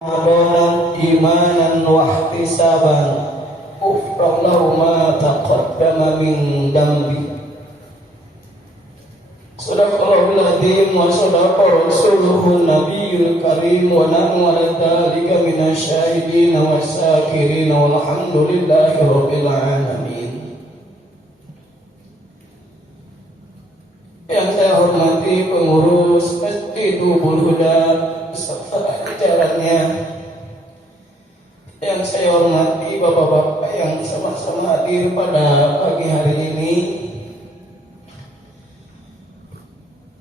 Ramadan imanan wa ihtisaban ufrah lahu ma taqaddama min dambi. Sadaqallahul azim wa sadaqa rasuluhun nabiyul karim wa nahnu ala dzalika minasyahidin wasyakirin walhamdulillahi rabbil alamin. Yang saya hormati pengurus Masjid Nurul Huda beserta jajarannya, yang saya hormati bapak-bapak yang sama-sama hadir pada pagi hari ini,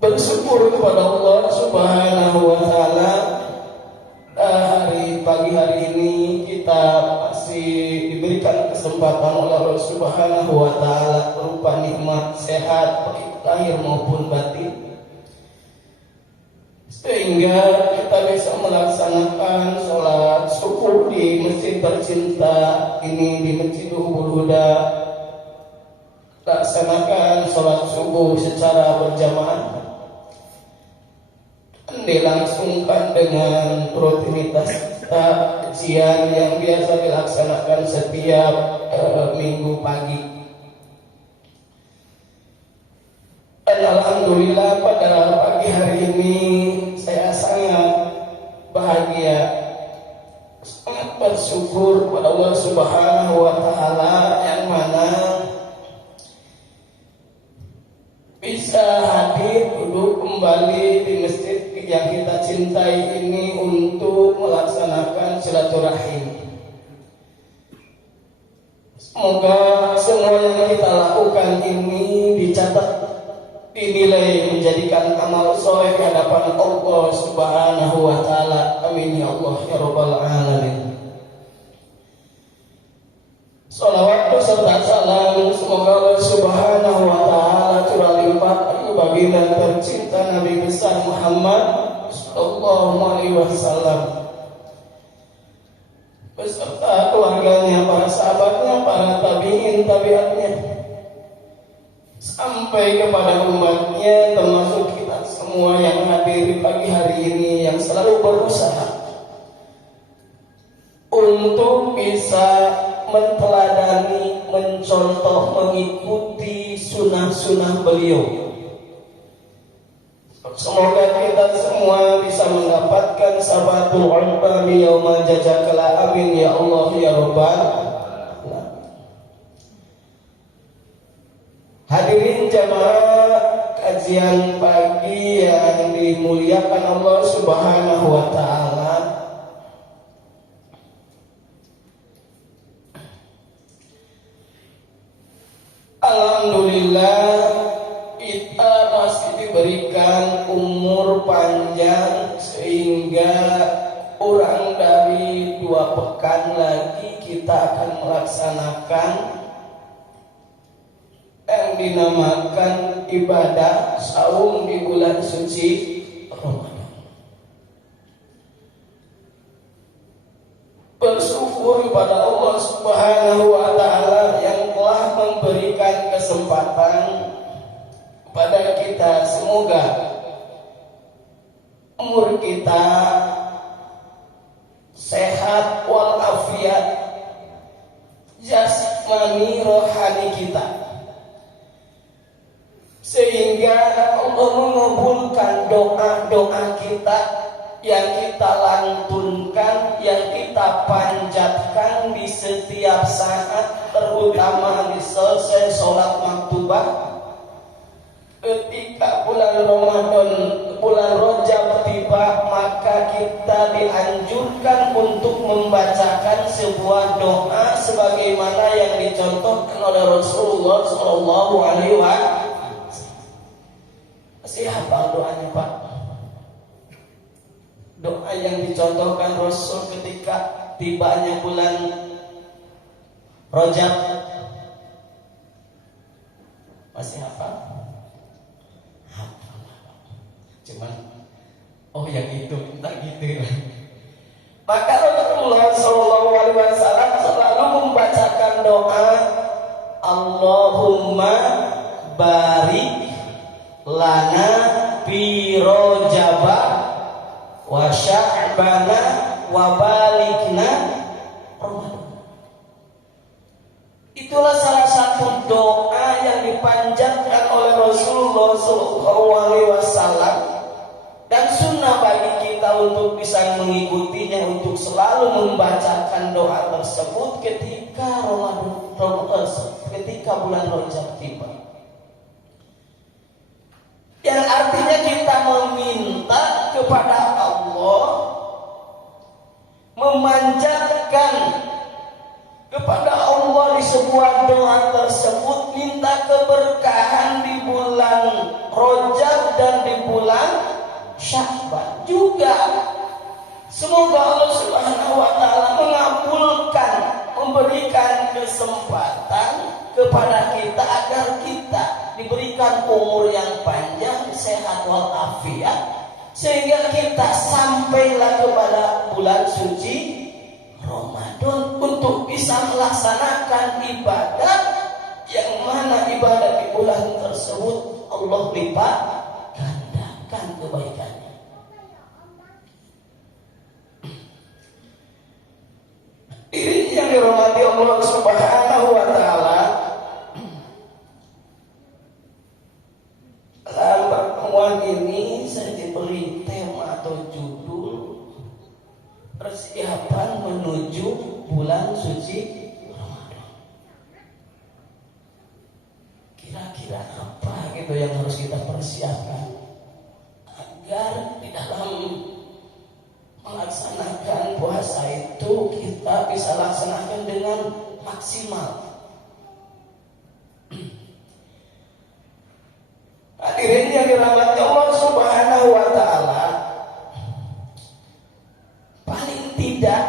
bersyukur kepada Allah Subhanahu wa taala. Pagi hari ini kita masih diberikan kesempatan oleh Allah Subhanahu wa taala berupa nikmat sehat baik lahir maupun batin, sehingga kita bisa melaksanakan sholat subuh di masjid tercinta ini, di Masjid Nurul Huda. Laksanakan sholat subuh secara berjamaah dan dilangsungkan dengan rutinitas kajian yang biasa dilaksanakan setiap minggu pagi. Dan alhamdulillah pada pagi hari ini saya sangat bahagia, sangat bersyukur kepada Allah Subhanahu wa taala yang mana bisa hadir duduk kembali di masjid yang kita cintai ini untuk melaksanakan silaturahim. Semoga semua yang kita lakukan ini dicatat, dinilai menjadikan amal soleh di hadapan Allah Subhanahu wa taala. Amin ya Allah ya rabbal alamin. Shalawat serta salam semoga Allah Subhanahu wa taala curah limpahkan baginda tercinta Nabi besar Muhammad sallallahu alaihi wasallam beserta keluarganya, para sahabatnya, para tabi'in, tabi'atnya, sampai kepada umatnya, termasuk kita semua yang hadir di pagi hari ini, yang selalu berusaha untuk bisa menteladani, mencontoh, mengikuti sunnah-sunnah beliau. Semoga kita semua bisa mendapatkan sabatul ulma yaumul jajakala. Amin ya Allah ya rabbal alamin. Hadirin jamaah kajian pagi yang dimuliakan Allah Subhanahu wa taala. Alhamdulillah kita masih diberikan umur panjang sehingga kurang dari 2 pekan lagi kita akan melaksanakan yang dinamakan ibadah saum di bulan suci Ramadan. Bersyukur kepada Allah Subhanahu wa taala yang telah memberikan kesempatan kepada kita. Semoga umur kita sehat walafiat jasmani rohani kita, sehingga Allah mengabulkan doa-doa kita yang kita lantunkan, yang kita panjatkan di setiap saat, terutama di selesai sholat maktubah. Ketika bulan Ramadan, bulan Rajab tiba, maka kita dianjurkan untuk membacakan sebuah doa sebagaimana yang dicontohkan oleh Rasulullah sallallahu alaihi wasallam. Masih hafal doanya, Pak? Doa yang dicontohkan Rasul ketika tibanya bulan Rajab. Masih hafal? Cuman yang itu entah gitu. Maka Rasulullah sallallahu alaihi wasallam selalu membacakan doa Allahumma barik lana fi Rajab wa sya'bana wa balighna Ramadan. Itulah salah satu doa yang dipanjatkan oleh Rasulullah SAW dan sunnah bagi kita untuk bisa mengikutinya, untuk selalu membacakan doa tersebut ketika ketika bulan Rajab tiba. Yang artinya kita meminta kepada Allah, memanjatkan kepada Allah di sebuah doa tersebut, minta keberkahan di bulan Rajab dan di bulan Sya'ban juga. Semoga Allah Subhanahu wa taala mengabulkan, memberikan kesempatan kepada kita agar kita diberikan umur yang panjang, sehat walafiat, sehingga kita sampailah kepada bulan suci Ramadan untuk bisa melaksanakan ibadah yang mana ibadah di bulan tersebut Allah lipat gandakan kebaikannya. Ini yang dirahmati Allah Subhanahu wa taala. Dalam pertemuan ini saya diberi tema atau judul persiapan menuju bulan suci Ramadan. Kira-kira apa gitu yang harus kita persiapkan agar di dalam melaksanakan puasa itu kita bisa laksanakan dengan maksimal. Hadirin yang dirahmati Allah Subhanahu wa taala, paling tidak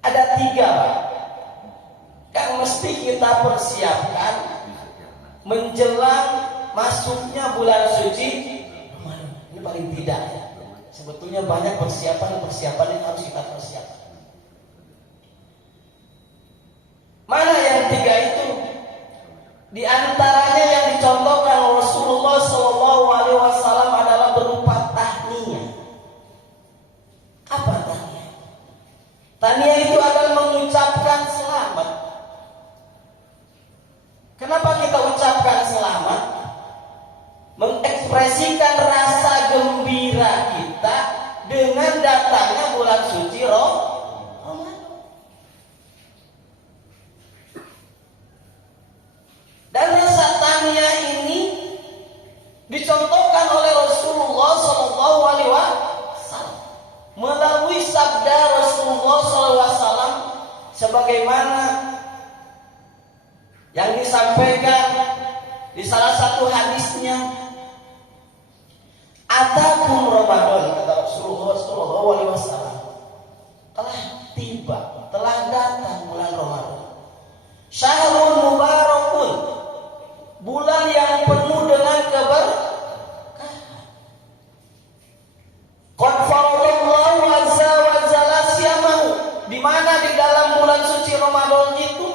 ada 3 yang mesti kita persiapkan menjelang masuknya bulan suci Ramadan. Ini paling tidak ya. Sebetulnya banyak persiapan yang harus kita persiapkan. Mana yang 3 itu? Di antaranya yang dicontohkan Rasulullah SAW adalah berupa tahniyah. Apa tahniyah? Tahniyah itu adalah mengucapkan selamat. Kenapa kita ucapkan selamat? Mengekspresikan rasa gembira kita dengan datangnya bulan suci Ramadan. Dan rasa tahniyah ini dicontohkan oleh Rasulullah SAW melalui sabda Rasulullah SAW sebagaimana yang disampaikan di salah satu hadisnya, atakum Ramadan, kata Rasulullah SAW, telah tiba, telah datang bulan Ramadan. Syahrul mubarakun, bulan yang penuh dengan keberkahan. Qad faradallahu azza wa jalla siyamahu, di mana di dalam bulan suci Ramadan itu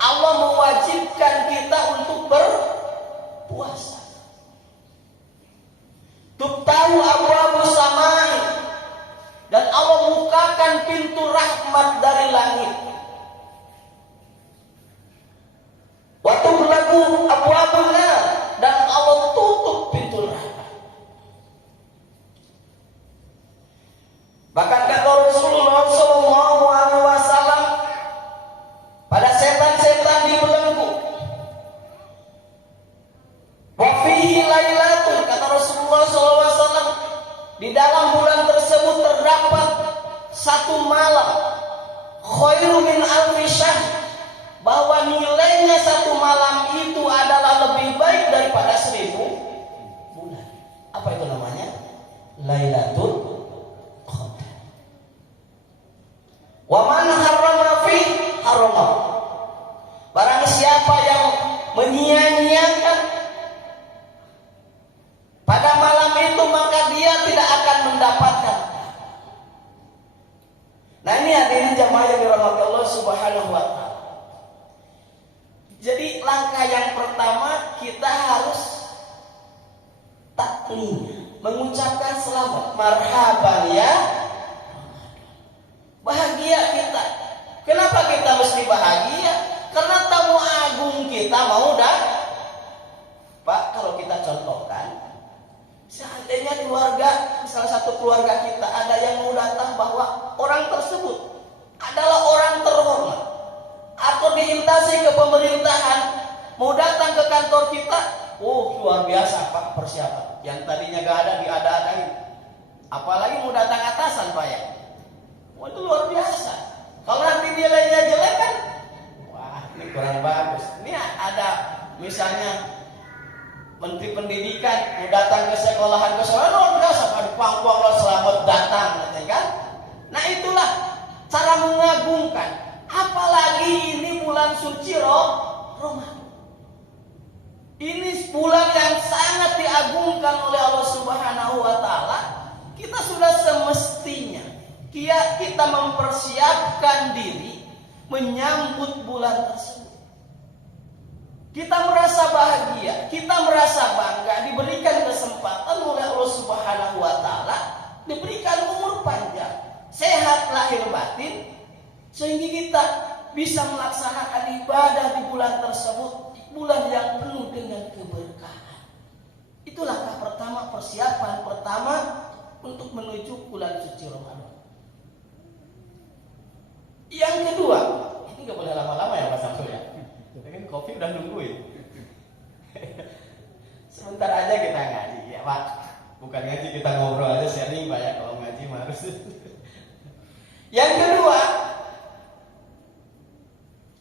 Allah mewajibkan kita untuk berpuasa. Tuftahu abwabu samai, dan Allah bukakan pintu rahmat dari langit. Wa tughlaqu abwabun nar, dan Allah tutup pintu neraka. Bahkan kata Rasulullah SAW, pada setan-setan dibelenggu. Wa fihi lailatun, kata Rasulullah SAW, di dalam bulan tersebut terdapat satu malam, khairu min alfi syahr, bahwa nilainya satu malam itu adalah lebih baik daripada 1000 bulan. Apa itu namanya? Lailatul Qadar. Wa man harrama fi harrama, barang siapa yang menyia-nyiakan pada malam itu maka dia tidak akan mendapatkan. Nah ini hadirin jamaah yang dirahmati Allah Subhanahu wa taala. Jadi langkah yang pertama kita harus takliyah, mengucapkan selamat, marhaban ya. Bahagia kita. Kenapa kita mesti bahagia? Karena tamu agung kita mau datang. Pak, kalau kita contohkan, seandainya keluarga, salah satu keluarga kita ada yang mau datang bahwa orang tersebut adalah orang terhormat atau diintasi ke pemerintahan, mau datang ke kantor kita, oh luar biasa Pak persiapan. Yang tadinya gak ada diada-adain. Apalagi mau datang atasan Pak ya. Wah itu luar biasa. Kalau nanti nilainya jelek kan, wah ini kurang bagus. Ini ada misalnya Menteri Pendidikan mau datang ke sekolahan luar biasa, pada pang-pang selamat datang, kan? Nah itulah cara mengagungkan. Apalagi ini bulan suci Ramadan. Ini bulan yang sangat diagungkan oleh Allah Subhanahu wa taala. Kita sudah semestinya kita mempersiapkan diri menyambut bulan tersebut. Kita merasa bahagia, kita merasa bangga diberikan kesempatan oleh Allah Subhanahu wa taala, diberikan umur panjang, sehat lahir batin, sehingga kita bisa melaksanakan ibadah di bulan tersebut, bulan yang penuh dengan keberkahan. Itu langkah pertama, persiapan pertama untuk menuju bulan suci Ramadan. Yang kedua, ini nggak boleh lama-lama ya Mas Samsul ya. Kita kan kopi udah nungguin. Sebentar aja kita ngaji ya Pak. Bukan ngaji, kita ngobrol aja, sharing Pak ya. Kalau ngaji mah harus. Yang kedua,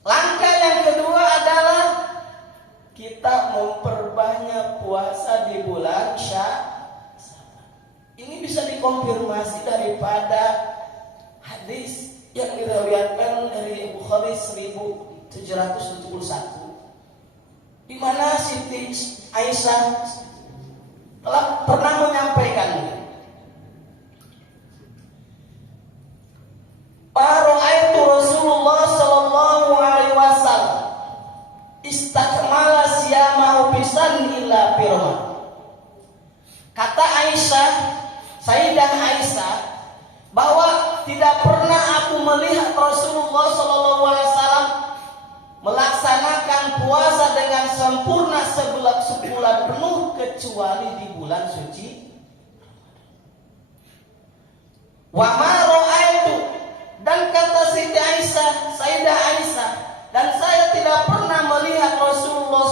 langkah yang kedua adalah kita memperbanyak puasa di bulan Sya'ban. Ini bisa dikonfirmasi daripada hadis yang diriwayatkan dari Bukhari 1771, di mana Siti Aisyah telah pernah menyampaikan, Ra'aitu Rasulullah sallallahu alaihi wasallam istakmala siyamahu bisan illa firman. Kata Aisyah, Sayyidah Aisyah, bahwa tidak pernah aku melihat Rasulullah sallallahu alaihi wasallam melaksanakan puasa dengan sempurna sebulan penuh kecuali di bulan suci wa ma ra'aitu. Dan kata Siti Aisyah, Sayyidah Aisyah, dan saya tidak pernah melihat Rasulullah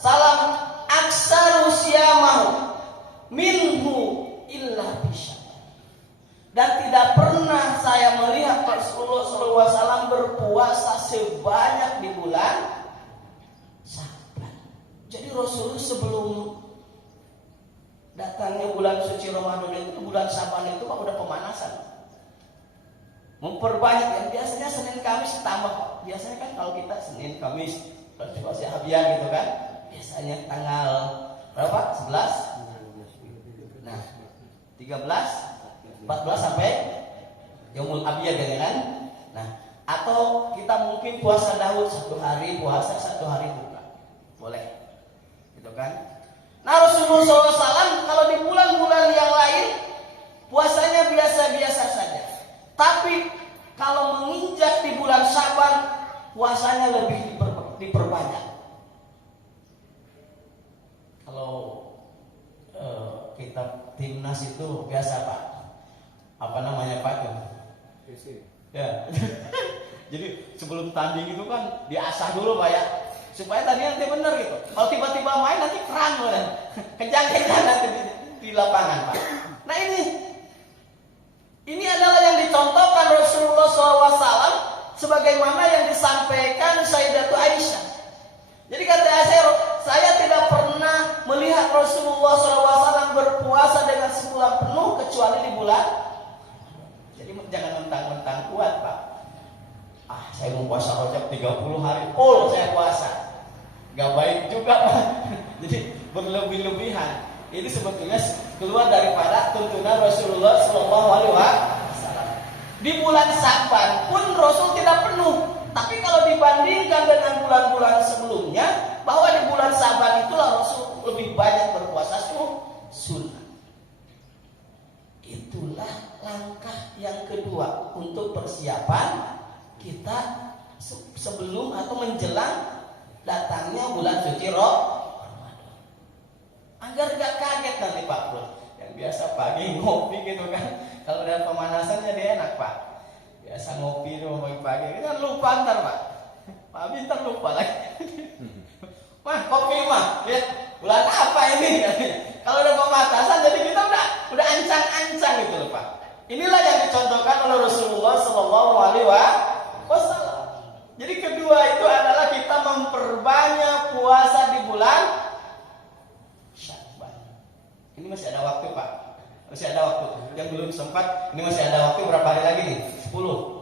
SAW aksaru siyamahu minhu illa bisya. Dan tidak pernah saya melihat Rasulullah SAW berpuasa sebanyak di bulan Sya'ban. Jadi Rasulullah sebelum datangnya bulan suci Ramadan itu, bulan Sya'ban itu udah pemanasan. Memperbanyak, yang biasanya Senin Kamis tambah. Biasanya kan kalau kita Senin Kamis coba si Habian gitu kan, biasanya tanggal berapa? 11. Nah, 13, 14 sampai Yaumul Abiyah kan. Nah, atau kita mungkin puasa Daud, 1 hari puasa, 1 hari buka. Boleh. Gitu kan? Nah, Rasulullah SAW kalau di bulan-bulan yang lain puasanya biasa-biasa saja. Tapi kalau menginjak di bulan Sya'ban, puasanya lebih diperbanyak. Kalau kita timnas itu biasa Pak, apa namanya Pak? Ya. Jadi sebelum tanding itu kan diasah dulu Pak ya, supaya tadi nanti benar gitu. Kalau tiba-tiba main nanti keren kan, kejang-kejang nanti di lapangan Pak. Nah ini adalah yang dicontohkan Rasulullah SAW sebagaimana yang disampaikan Sayyidatu Aisyah. Jadi kata Aisyah, saya tidak pernah melihat Rasulullah SAW berpuasa dengan sebulan penuh kecuali di bulan. Jadi jangan mentang-mentang kuat Pak. Saya mau puasa Rajab 30 hari full saya puasa. Gak baik juga Pak. Jadi berlebih-lebihan. Ini sebetulnya keluar daripada tuntunan Rasulullah SAW. Di bulan Sya'ban pun Rasul tidak penuh. Tapi kalau dibandingkan dengan bulan-bulan sebelumnya, bahwa di bulan Sya'ban itulah Rasul lebih banyak berpuasa sunnah. inilah langkah yang kedua untuk persiapan kita sebelum atau menjelang datangnya bulan suci Ramadan. Agar gak kaget nanti Pak Bro. Yang biasa pagi ngopi gitu kan. Kalau udah pemanasan jadi enak Pak. Biasa ngopi tuh pagi-pagi kan lupa ntar Pak. Pak Bintar lupa lagi. Mah kopi mah ya. Bulan apa ini? Kalau udah pemanasan jadi kita udah ancang-ancang gitu loh Pak. Inilah yang dicontohkan oleh Rasulullah Sallallahu Alaihi Wasallam. Jadi kedua itu adalah kita memperbanyak puasa di bulan Sya'ban. Ini masih ada waktu Pak. Masih ada waktu. Yang belum sempat, ini masih ada waktu berapa hari lagi nih? 10.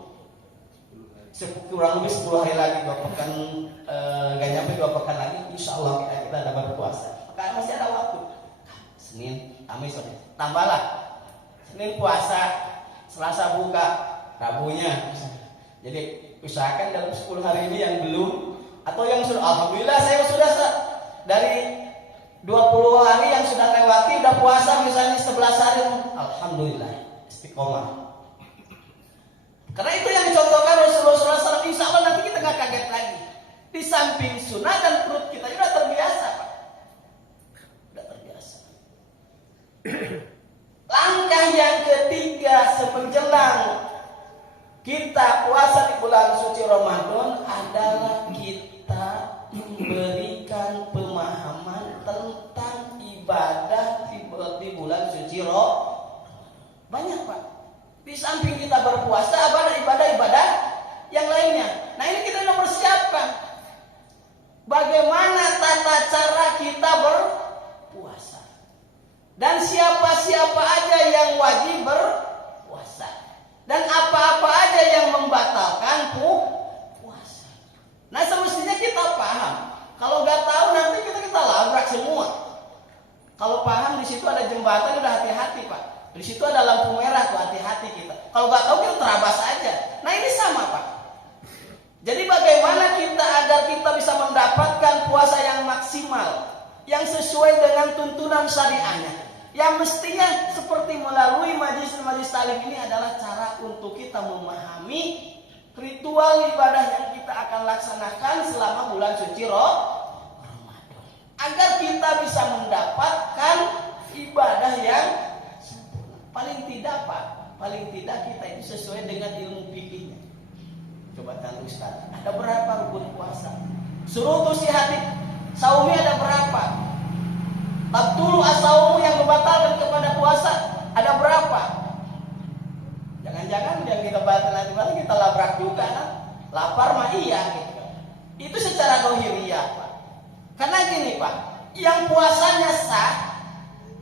Kurang lebih 10 hari lagi, 2 pekan, gak nyampe 2 pekan lagi, insya Allah kita ada berpuasa. Maka masih ada waktu. Senin, Kamis, tambahlah. Senin puasa, Selasa buka, Rabunya. Jadi usahakan dalam 10 hari ini yang belum, atau yang sudah, alhamdulillah saya sudah dari 20 hari yang sudah lewati, udah puasa misalnya 11 hari, alhamdulillah, istiqomah. Karena itu yang dicontohkan Rasulullah SAW. Insya Allah nanti kita gak kaget lagi. Di samping sunnah dan perut kita sudah terbiasa Pak. Sudah terbiasa. Langkah yang ketiga semenjelang kita puasa di bulan suci Ramadan adalah kita memberikan pemahaman tentang ibadah di bulan suci Ramadan. Banyak Pak. Di samping kita berpuasa, ada ibadah-ibadah yang lainnya. Nah ini kita sudah persiapkan. Bagaimana tata cara kita berpuasa. Dan siapa-siapa aja yang wajib berpuasa. Dan apa-apa aja yang membatalkan puasa. Nah semestinya kita paham. Kalau nggak tahu nanti kita labrak semua. Kalau paham di situ ada jembatan, udah hati-hati Pak. Di situ ada lampu merah tuh, hati-hati kita. Kalau nggak tahu kita terabas aja. Nah ini sama Pak. Jadi bagaimana kita agar kita bisa mendapatkan puasa yang maksimal, yang sesuai dengan tuntunan syariahnya, yang mestinya seperti melalui majlis-majlis taklim ini adalah cara untuk kita memahami ritual ibadah yang kita akan laksanakan selama bulan suci Ramadan, agar kita bisa mendapatkan ibadah yang paling tidak Pak, paling tidak kita itu sesuai dengan ilmu fikihnya. Coba tanya Ustaz, ada berapa rukun puasa? Surutu sihati saumi ada berapa? Tabtulu asaumu yang membatalkan kepada puasa ada berapa? Jangan-jangan yang kita batal nanti kita labrak juga kan? Lapar mah iya gitu kan. Itu secara dohiriyah Pak. Karena gini Pak, yang puasanya sah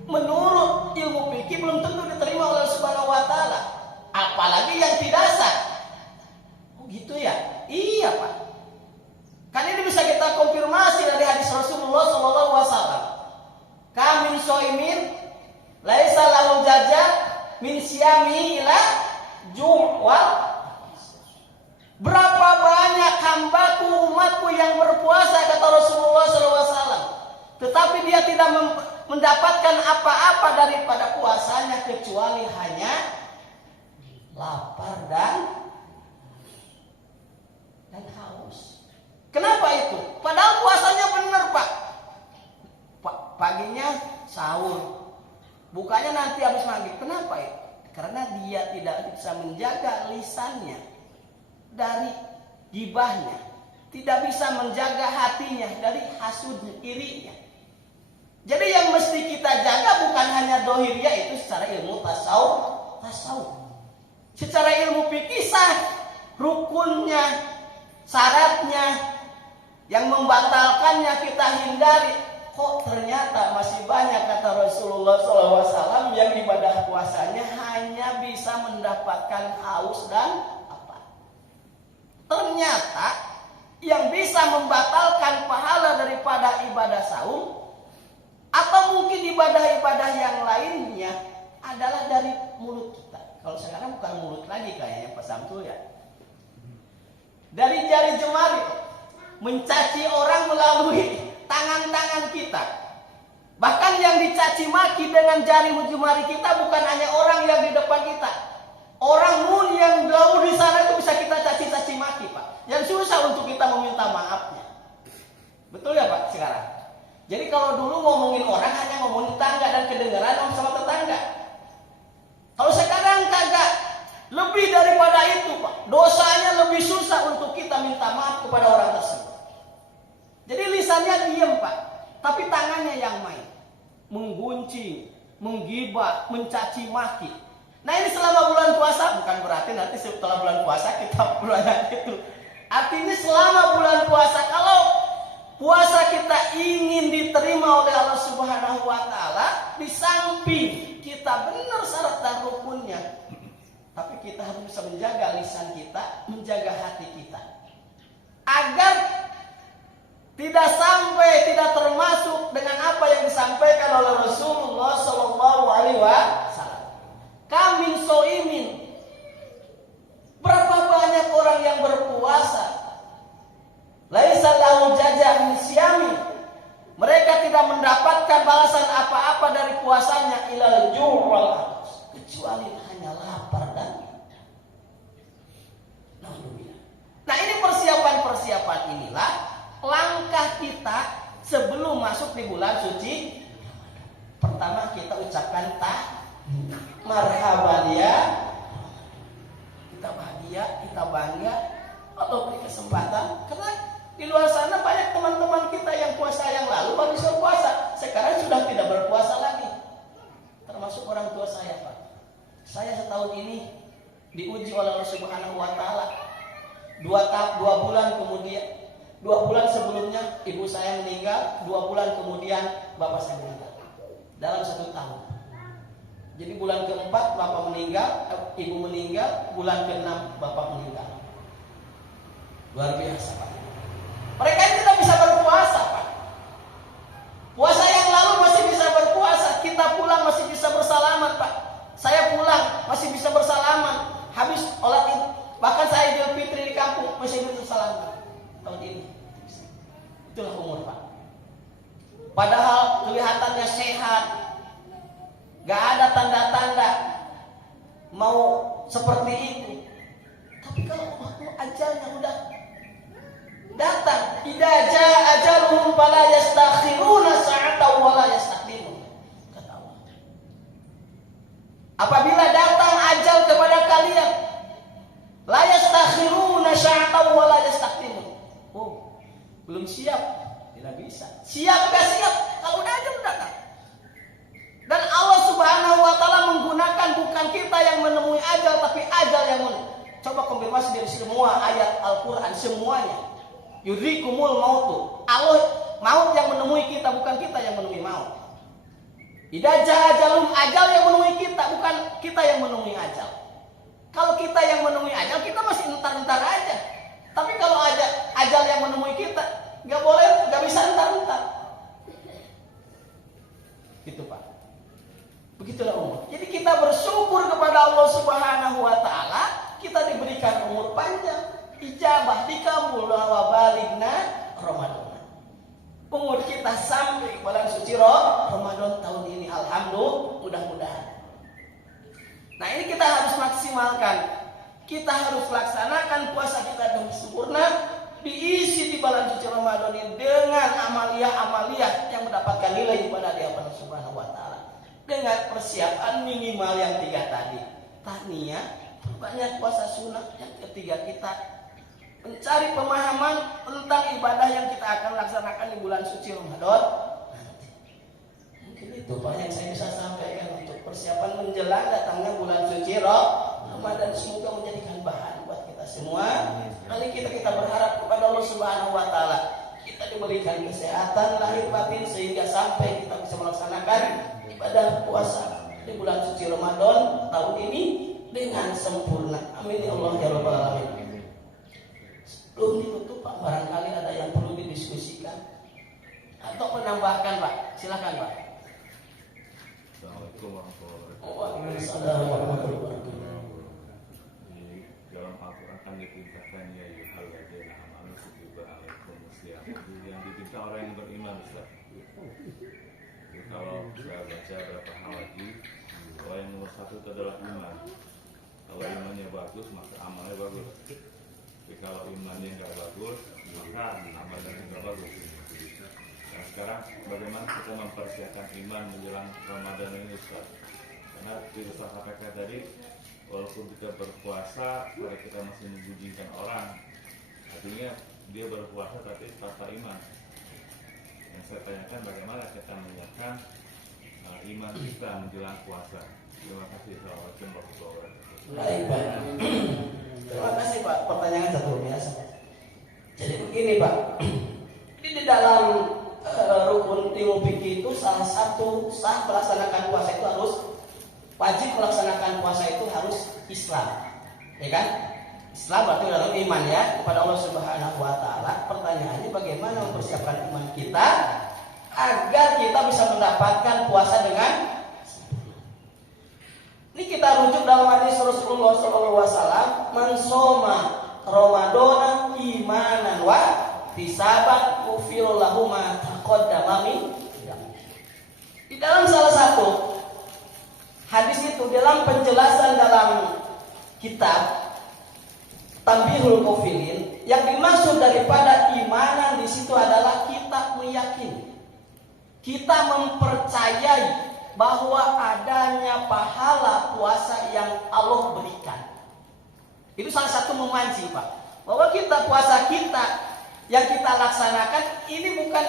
menurut ilmu fikih belum tentu diterima oleh Allah Subhanahu wa taala. Apalagi yang tidak sah. Oh gitu ya? Iya Pak. Kan ini bisa kita konfirmasi dari hadis Rasulullah sallallahu alaihi wasallam. Kamin soimin laisa lahu jaza min siyami ila jum'wal. Berapa banyak hambaku umatku yang berpuasa kata Rasulullah sallallahu alaihi wasallam, tetapi dia tidak mendapatkan apa-apa daripada puasanya kecuali hanya lapar dan haus. Kenapa itu? Padahal puasanya benar Pak. Paginya sahur, bukanya nanti habis maghrib. Kenapa itu? Karena dia tidak bisa menjaga lisannya dari gibahnya, tidak bisa menjaga hatinya dari hasudnya, irinya. Jadi yang mesti kita jaga bukan hanya dohiriyah itu secara ilmu tasawuf. Secara ilmu fikih sah, rukunnya, syaratnya, yang membatalkannya kita hindari. Kok ternyata masih banyak kata Rasulullah SAW yang ibadah puasanya hanya bisa mendapatkan haus dan apa? Ternyata yang bisa membatalkan pahala daripada ibadah saum atau mungkin ibadah-ibadah yang lainnya adalah dari mulut kita. Kalau sekarang bukan mulut lagi kayaknya Pak Samsul ya. Dari jari jemari mencaci orang melalui tangan-tangan kita. Bahkan yang dicaci maki dengan jari jemari kita bukan hanya orang yang di depan kita. Orang pun yang jauh di sana itu bisa kita caci maki, Pak. Yang susah untuk kita meminta maafnya. Betul ya, Pak, sekarang? Jadi kalau dulu ngomongin orang hanya ngomongin tetangga dan kedengaran sama tetangga. Kalau sekarang kagak, lebih daripada itu, Pak. Dosanya lebih susah untuk kita minta maaf kepada orang tersebut. Jadi lisannya diem, Pak, tapi tangannya yang main. Menggunjing, menggibah, mencaci maki. Nah ini selama bulan puasa, bukan berarti nanti setelah bulan puasa kita bulan itu. Artinya selama bulan puasa, kalau puasa kita ingin diterima oleh Allah Subhanahu wa Ta'ala, di samping kita benar syarat dan rukunnya, tapi kita harus bisa menjaga lisan kita, menjaga hati kita, agar tidak termasuk dengan apa yang disampaikan oleh Rasulullah Sallallahu Alaihi Wasallam. Kamin soimin. Berapa banyak orang yang berpuasa, laisa lahu jazaa min siyami. Mereka tidak mendapatkan balasan apa-apa dari puasanya ilal ju' wal atas, kecuali hanya lapar dan naudzubillah. Nah ini persiapan inilah langkah kita sebelum masuk di bulan suci. Pertama kita ucapkan marhaban ya. Kita bahagia, kita bangga atau beri kesempatan, karena di luar sana banyak teman-teman kita yang puasa yang lalu baru bisa puasa, sekarang sudah tidak berpuasa lagi. Termasuk orang tua saya, Pak. Saya setahun ini diuji oleh Allah Subhanahu wa Ta'ala. 2 bulan sebelumnya ibu saya meninggal, 2 bulan kemudian bapak saya meninggal. Dalam 1 tahun. Jadi bulan keempat bapak meninggal, ibu meninggal, bulan ke-6 bapak meninggal. Luar biasa, Pak. Mereka tidak bisa berpuasa, Pak. Puasa yang lalu masih bisa berpuasa, kita pulang masih bisa bersalaman, Pak. Saya pulang masih bisa bersalaman. Habis olah itu, bahkan saya Idul Fitri di kampung masih bisa bersalaman. Tahun ini itulah umur, Pak. Padahal kelihatannya sehat, gak ada tanda-tanda mau seperti itu. Tapi kalau waktu ajalnya udah datang, idza jaa ajaluhum fala yastakhiruna sa'atan wa la yastaqdimun, kata Allah. Apabila datang ajal kepada kalian, la yastakhiruna sa'atan wa la yastaqdimun. Oh, belum siap, tidak bisa. Siap gak siap? Kalau udah ajal datang. Dan Allah Subhanahu wa Ta'ala menggunakan bukan kita yang menemui ajal, tapi ajal yang menemui. Coba konfirmasi dari semua ayat Al-Quran, semuanya. Yudrikumul mautu. Allah, maut yang menemui kita, bukan kita yang menemui maut. Idza jaa ajalum, ajal yang menemui kita, bukan kita yang menemui ajal. Kalau kita yang menemui ajal, kita masih entar-entar aja. Tapi kalau ajal yang menemui kita, nggak boleh, nggak bisa entar-entar. Gitu, Pak. Begitulah umur. Jadi kita bersyukur kepada Allah Subhanahu wa Ta'ala, kita diberikan umur panjang, ijabah dikabul wa baligna Ramadan. Umur kita sampai bulan suci Ramadan tahun ini, alhamdulillah, mudah-mudahan. Nah, ini kita harus maksimalkan. Kita harus laksanakan puasa kita dengan sempurna, diisi di bulan suci Ramadan ini dengan amalia-amalia yang mendapatkan nilai ibadah di hadapan Subhanahu wa Ta'ala. Dengan persiapan minimal yang 3 tadi. Tahniah, banyak puasa sunnah. Yang ketiga, kita mencari pemahaman tentang ibadah yang kita akan laksanakan di bulan suci Ramadan nanti. Mungkin itu Pak yang saya bisa sampaikan untuk persiapan menjelang datangnya bulan suci Ramadan. Semoga menjadikan bahan buat kita semua. Kali kita berharap kepada Allah Subhanahu wa Ta'ala, kita diberikan kesehatan lahir batin sehingga sampai kita bisa melaksanakan ibadah puasa di bulan suci Ramadan tahun ini dengan sempurna. Amin ya Allah ya Rabbal alamin. Belum ditutup, Pak, barangkali ada yang perlu didiskusikan atau menambahkan, Pak. Silakan, Pak. Assalamualaikum warahmatullahi wabarakatuh. Di dalam Al-Quran kan diperintahkan ya yuhal ladina amanu kutiba alaikum musyam, yang diperintah orang yang beriman, Ustaz. bagus maka amalnya bagus. Tapi kalau imannya nggak bagus maka amalnya nggak bagus. Nah sekarang bagaimana kita mempersiapkan iman menjelang Ramadan ini Ustaz? Karena di Ustaz katakan tadi walaupun kita berpuasa kalau kita masih membujingkan orang, artinya dia berpuasa tapi tanpa iman. Yang saya tanyakan bagaimana kita menyiapkan iman kita menjelang puasa. Terima kasih. Assalamualaikum warahmatullahi wabarakatuh. Baik, Pak. Terima kasih Pak, pertanyaan satu biasa. Jadi begini Pak, di dalam rukun ilmu fikih itu salah satu sah melaksanakan puasa itu harus wajib melaksanakan puasa itu harus Islam, ya kan? Islam berarti dalam iman ya kepada Allah Subhanahu Wa Taala. Pertanyaannya bagaimana mempersiapkan iman kita agar kita bisa mendapatkan puasa dengan ini kita rujuk dalam hadis Rasulullah SAW, man soma Ramadana imanan wa tisaban ufil lahu ma taqaddama min. Di dalam salah satu hadis itu dalam penjelasan dalam kitab Tanbihul Mufilin yang dimaksud daripada imanan di situ adalah kita meyakini, kita mempercayai bahwa adanya pahala puasa yang Allah berikan. Itu salah satu memancing Pak, bahwa kita puasa kita yang kita laksanakan ini bukan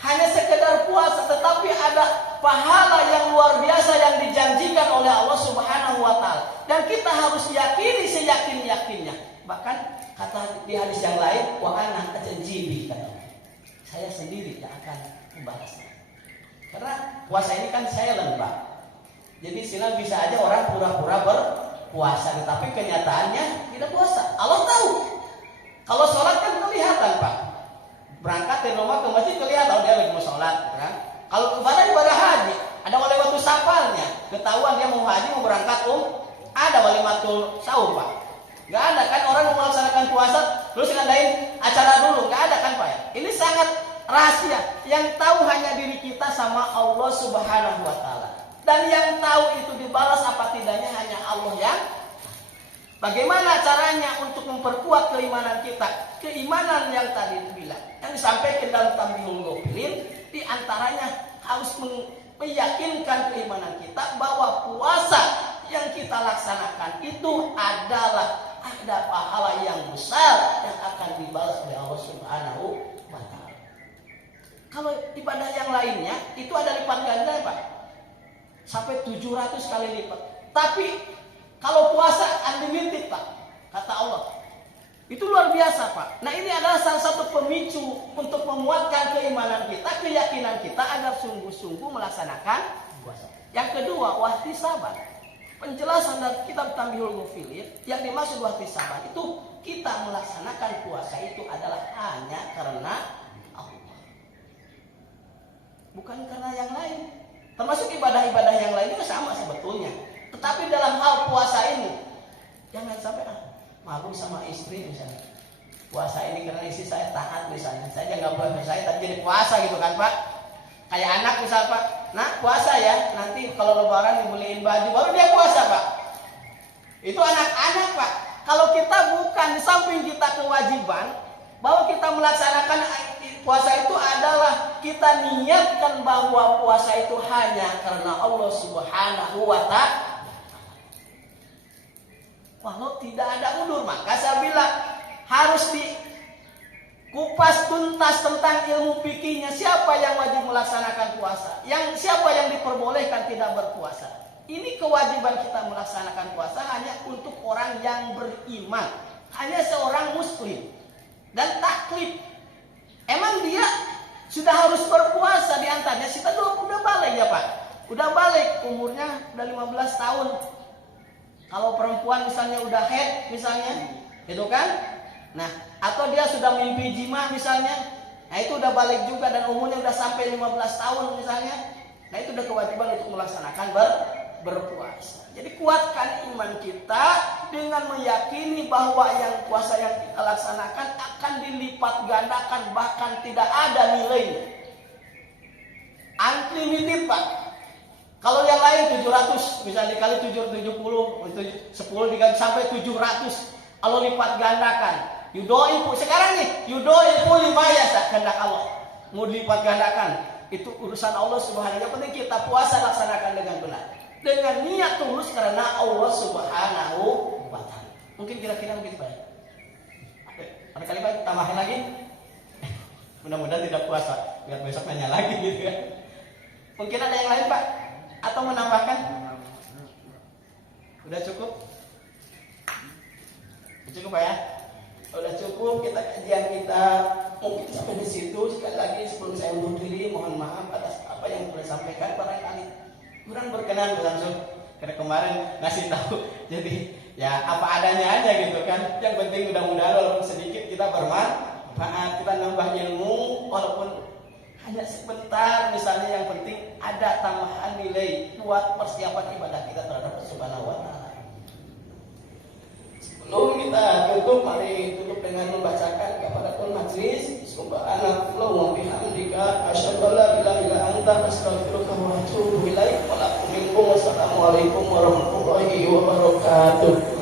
hanya sekedar puasa, tetapi ada pahala yang luar biasa yang dijanjikan oleh Allah Subhanahu Wa Taala, dan kita harus yakini seyakin-yakinnya. Bahkan kata di hadis yang lain, wa ana ajajibi, saya sendiri yang akan membalasnya. Karena puasa ini kan silent Pak. Jadi silang bisa aja orang pura-pura berpuasa, tetapi kenyataannya tidak puasa. Allah tahu. Kalau sholat kan kelihatan Pak. Berangkat dari rumah ke masjid kelihatan dia lagi mau sholat, kan? Kalau ibadah haji, ada wali waktu safalnya, ketahuan dia mau haji mau berangkat ada walimatul sahur Pak. Gak ada kan orang mau melaksanakan puasa terus ngadain acara dulu, gak ada kan Pak ya? Ini sangat rahasia yang tahu hanya diri kita sama Allah Subhanahu Wa Taala, dan yang tahu itu dibalas apa tidaknya hanya Allah yang. Bagaimana caranya untuk memperkuat keimanan kita? Keimanan yang tadi dibilang, yang disampaikan dalam Tanbihul Mufilin, di antaranya harus meyakinkan keimanan kita bahwa puasa yang kita laksanakan itu adalah ada pahala yang besar yang akan dibalas oleh Allah Subhanahu Wa Taala. Kalau ibadah yang lainnya itu ada lipat ganda Pak, sampai 700 kali lipat. Tapi kalau puasa unlimited Pak, kata Allah. Itu luar biasa Pak. Nah ini adalah salah satu pemicu untuk memuatkan keimanan kita, keyakinan kita agar sungguh-sungguh melaksanakan puasa. Yang kedua, wahtisaban. Penjelasan dari kitab Tanbihul Mufilin yang dimaksud wahtisaban itu kita melaksanakan puasa itu adalah hanya karena Allah, bukan karena yang lain. Termasuk ibadah-ibadah yang lain juga sama sebetulnya. Tetapi dalam hal puasa ini jangan sampai malu sama istri misalnya. Puasa ini karena istri saya taat misalnya. Saya nggak boleh saya tapi jadi puasa gitu kan Pak. Kayak anak misal Pak, nah puasa ya, nanti kalau lebaran dibeliin baju baru dia puasa Pak. Itu anak-anak Pak. Kalau kita bukan, di samping kita kewajiban bahwa kita melaksanakan puasa itu adalah kita niatkan bahwa puasa itu hanya karena Allah Subhanahu Wa Taala. Walau tidak ada udur, maka saya bilang harus dikupas tuntas tentang ilmu fikihnya. Siapa yang wajib melaksanakan puasa? Siapa yang diperbolehkan tidak berpuasa? Ini kewajiban kita melaksanakan puasa hanya untuk orang yang beriman, hanya seorang muslim dan taklif. Emang dia sudah harus berpuasa di antaranya. Kita udah balik ya Pak, udah balik umurnya udah 15 tahun. Kalau perempuan misalnya udah head misalnya, gitu kan? Nah, atau dia sudah mimpi jima misalnya, nah itu udah balik juga dan umurnya udah sampai 15 tahun misalnya. Nah itu udah kewajiban untuk melaksanakan berpuasa. Jadi kuatkan iman kita dengan meyakini bahwa yang puasa yang kita laksanakan akan dilipat gandakan, bahkan tidak ada nilainya. Unlimited Pak. Kalau yang lain 700, bisa dikali 70, 10 dikali sampai 700. Allah lipat gandakan. Yudhoifu sekarang nih, yudhoifu lima yasha, kehendak Allah. Mau lipat gandakan. Itu urusan Allah Subhanahu. Yang penting kita puasa laksanakan dengan benar. Dengan niat tulus karena Allah Subhanahu wa taala. Mungkin kira-kira begitu Pak. Ada kali Pak tambahin lagi. Mudah-mudahan tidak puasa, biar besok nanya lagi gitu kan. Mungkin ada yang lain Pak atau menambahkan? Udah cukup? Cukup Pak ya? Udah cukup kita kajian kita mungkin sampai di situ. Sekali lagi sebelum saya undur diri mohon maaf atas apa yang boleh sampaikan barangkali kurang berkenan langsung karena kemarin ngasih tahu jadi ya apa adanya aja gitu kan. Yang penting mudah-mudahan walaupun sedikit kita bermanfaat, kita nambah ilmu walaupun hanya sebentar misalnya, yang penting ada tambahan nilai buat persiapan ibadah kita terhadap Subhanahu wa taala. Sebelum kita tutup, mari tutup dengan membacakan kafaratul majlis. Subhanallah wa bihamdika asyhadu an la ilaha illa anta astaghfiruka wa atubu ilaik. Wa lakum minkum wassalamu alaikum warahmatullahi wabarakatuh.